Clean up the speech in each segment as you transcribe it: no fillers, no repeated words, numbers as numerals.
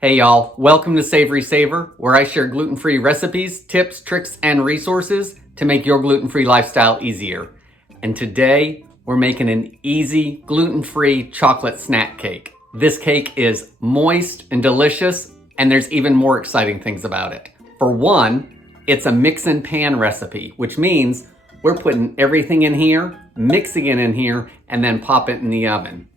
Hey y'all, welcome to Savorysaver, where I share gluten-free recipes, tips, tricks, and resources to make your gluten-free lifestyle easier. And today, we're making an easy gluten-free chocolate snack cake. This cake is moist and delicious, and there's even more exciting things about it. For one, it's a mix and pan recipe, which means we're putting everything in here, mixing it in here, and then pop it in the oven.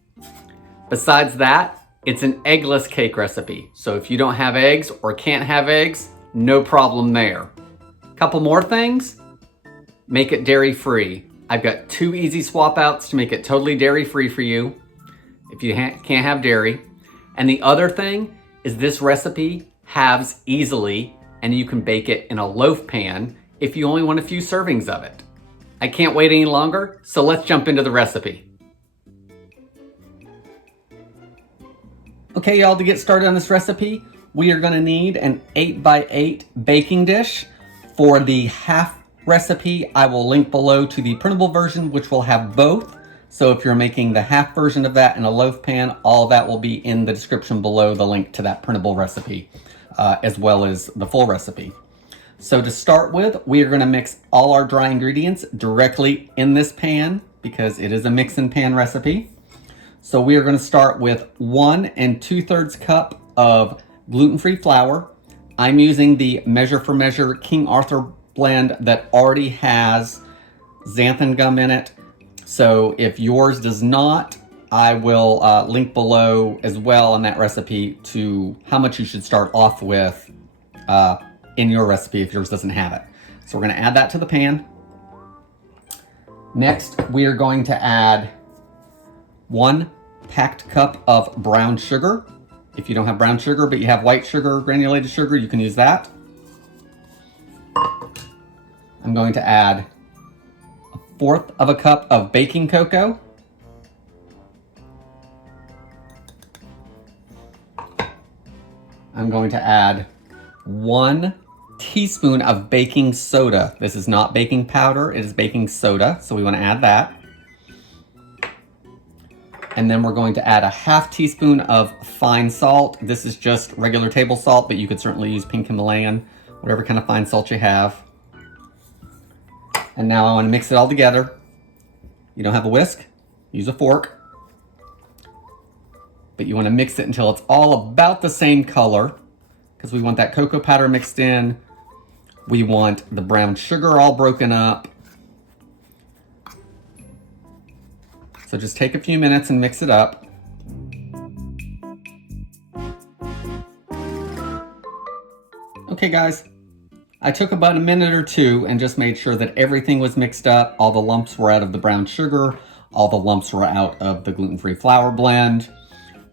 Besides that, it's an eggless cake recipe, so if you don't have eggs or can't have eggs, no problem there. Couple more things, make it dairy-free. I've got 2 easy swap outs to make it totally dairy-free for you if you can't have dairy. And the other thing is this recipe halves easily, and you can bake it in a loaf pan if you only want a few servings of it. I can't wait any longer, so let's jump into the recipe. Okay, y'all, to get started on this recipe, we are gonna need an 8x8 baking dish. For the half recipe, I will link below to the printable version, which will have both. So if you're making the half version of that in a loaf pan, all of that will be in the description below, the link to that printable recipe, as well as the full recipe. So to start with, we are gonna mix all our dry ingredients directly in this pan because it is a mix and pan recipe. So we are going to start with 1 2/3 cup of gluten-free flour. I'm using the Measure for Measure King Arthur blend that already has xanthan gum in it. So if yours does not, I will link below as well on that recipe to how much you should start off with in your recipe if yours doesn't have it. So we're going to add that to the pan. Next, we are going to add 1 packed cup of brown sugar. If you don't have brown sugar, but you have white sugar, granulated sugar, you can use that. I'm going to add 1/4 of a cup of baking cocoa. I'm going to add 1 teaspoon of baking soda. This is not baking powder, it is baking soda, so we want to add that. And then we're going to add 1/2 teaspoon of fine salt. This is just regular table salt, but you could certainly use pink Himalayan, whatever kind of fine salt you have. And now I want to mix it all together. You don't have a whisk, use a fork. But you want to mix it until it's all about the same color, because we want that cocoa powder mixed in. We want the brown sugar all broken up. So just take a few minutes and mix it up. Okay guys, I took about a minute or two and just made sure that everything was mixed up. All the lumps were out of the brown sugar. All the lumps were out of the gluten-free flour blend.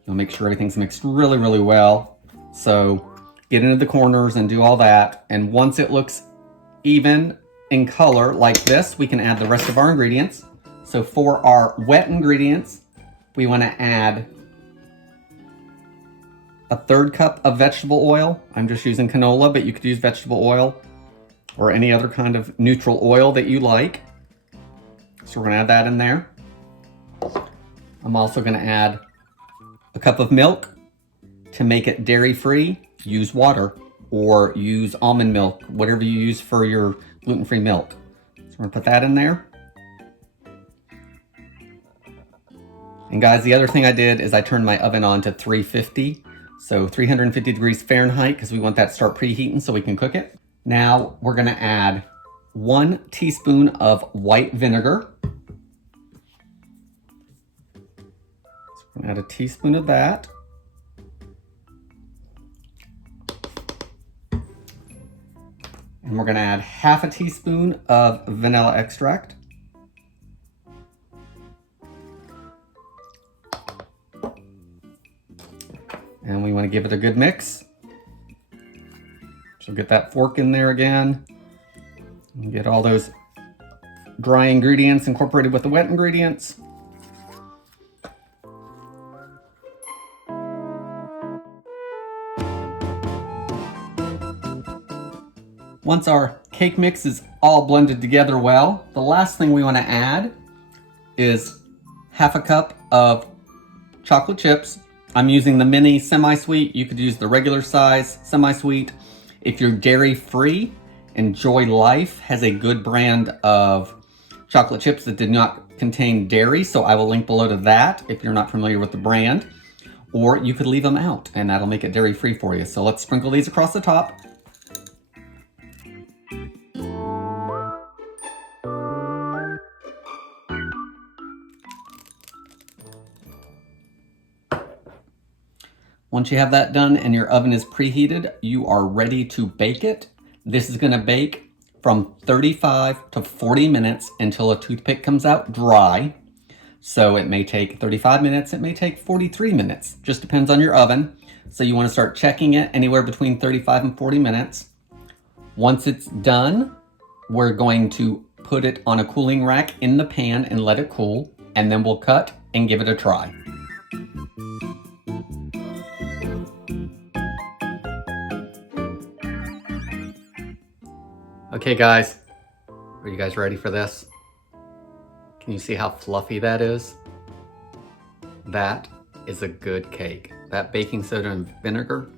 You'll make sure everything's mixed really, really well. So get into the corners and do all that. And once it looks even in color like this, we can add the rest of our ingredients. So for our wet ingredients, we want to add 1/3 cup of vegetable oil. I'm just using canola, but you could use vegetable oil or any other kind of neutral oil that you like. So we're going to add that in there. I'm also going to add a cup of milk. To make it dairy-free, use water or use almond milk, whatever you use for your gluten-free milk. So we're going to put that in there. And guys, the other thing I did is I turned my oven on to 350. So 350 degrees Fahrenheit, because we want that to start preheating so we can cook it. Now we're gonna add 1 teaspoon of white vinegar. So we're gonna add a teaspoon of that. And we're gonna add 1/2 teaspoon of vanilla extract. And we want to give it a good mix. So get that fork in there again. And get all those dry ingredients incorporated with the wet ingredients. Once our cake mix is all blended together well, the last thing we want to add is 1/2 cup of chocolate chips. I'm using the mini semi-sweet. You could use the regular size semi-sweet. If you're dairy-free, Enjoy Life has a good brand of chocolate chips that did not contain dairy, so I will link below to that if you're not familiar with the brand. Or you could leave them out, and that'll make it dairy-free for you. So let's sprinkle these across the top. Once you have that done and your oven is preheated, you are ready to bake it. This is gonna bake from 35 to 40 minutes until a toothpick comes out dry. So it may take 35 minutes, it may take 43 minutes, just depends on your oven. So you wanna start checking it anywhere between 35 and 40 minutes. Once it's done, we're going to put it on a cooling rack in the pan and let it cool, and then we'll cut and give it a try. Okay guys, are you guys ready for this? Can you see how fluffy that is? That is a good cake. That baking soda and vinegar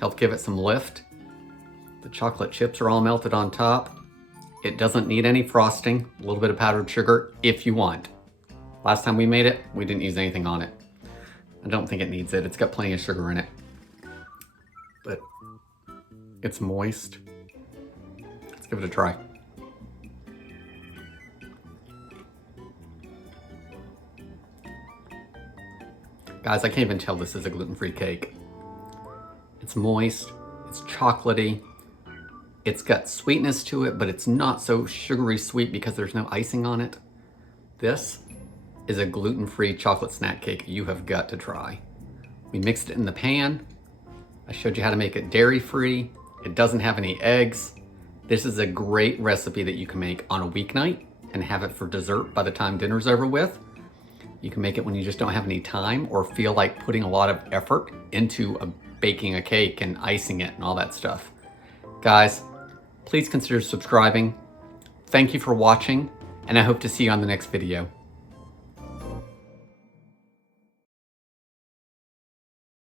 helped give it some lift. The chocolate chips are all melted on top. It doesn't need any frosting, a little bit of powdered sugar if you want. Last time we made it, we didn't use anything on it. I don't think it needs it. It's got plenty of sugar in it. But it's moist. Let's give it a try. Guys, I can't even tell this is a gluten-free cake. It's moist, it's chocolatey, it's got sweetness to it, but it's not so sugary sweet because there's no icing on it. This is a gluten-free chocolate snack cake you have got to try. We mixed it in the pan. I showed you how to make it dairy-free. It doesn't have any eggs. This is a great recipe that you can make on a weeknight and have it for dessert by the time dinner's over with. You can make it when you just don't have any time or feel like putting a lot of effort into baking a cake and icing it and all that stuff. Guys, please consider subscribing. Thank you for watching, and I hope to see you on the next video.